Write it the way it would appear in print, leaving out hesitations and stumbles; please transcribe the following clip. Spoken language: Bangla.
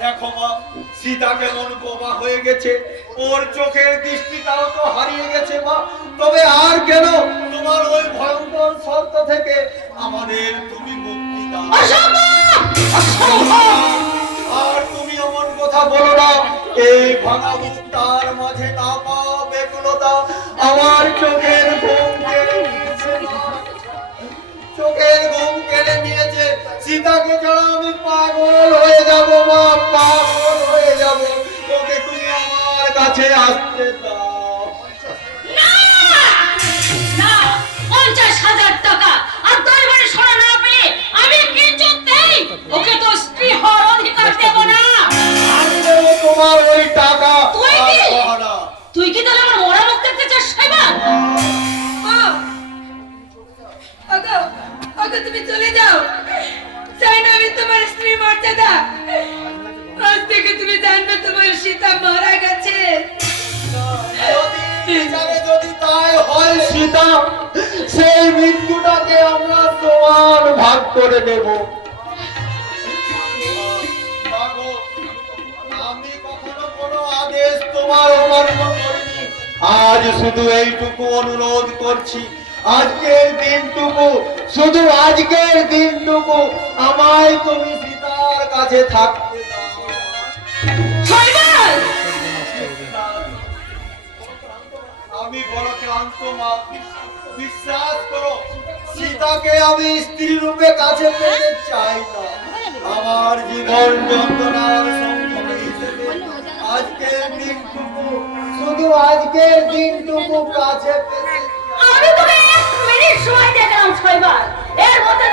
দেখো মা, সীতা কেমন বোবা হয়ে গেছে, ওর চোখের দৃষ্টিটাও তো হারিয়ে গেছে মা। তবে আর কেন, তোমার ওই ভয়ঙ্কর শর্ত থেকে আমাদের তুমি মুক্তি দাও। আর তুমি এমন কথা বলো না। এই ভাঙা মুক্তার মাঝে নামা বেকুলতা আমার চোখের ঘুম কেড়ে নিয়েছে মা। চোখের ঘুম কেড়ে নিয়েছে। সীতাকে ছাড়া আমি পাগল হয়ে যাব মা, পাগল হয়ে যাব। ওকে তুমি আমার কাছে আসতে দাও। না না, 50,000 টাকা আর দরবারে সোনা না পেলে আমি কিছুতেই ওকে তো স্ত্রী হওয়ার অধিকার দেব না। আমি দেব তোমার ওই টাকা। তুই কি তাহলে আমার মরা মুখ দেখতে চাস? তুমি চলে যাও, চাই না আমি তোমার স্ত্রী মর্যাদা। আজ থেকে তুমি জানবে তোমার সীতা মারা গেছে। যদি তাই হয় সীতা, সেই মৃত্যুটাকে আমরা তোমার ভাগ করে দেব। আমি কখনো কোনো আদেশ তোমার অমান্য করিনি। আজ শুধু এইটুকু অনুরোধ করছি, আজকের দিনটুকু, শুধু আজকের দিনটুকু আমায় তুমি সীতার কাছে থাকতে দাও। আমি বড় ক্লান্ত মা, বিশ্বাস করো, সীতাকে আমি স্ত্রী রূপে কাছে পেতে চাই না। আমার জীবন যন্ত্রণার সঙ্গী হিসেবে আজকের দিনটুকু, শুধু আজকের দিনটুকু কাছে পেতে। আমি তোকে 1 মিনিট সময় দিয়ে গেলাম, ছয়বার এর মধ্যে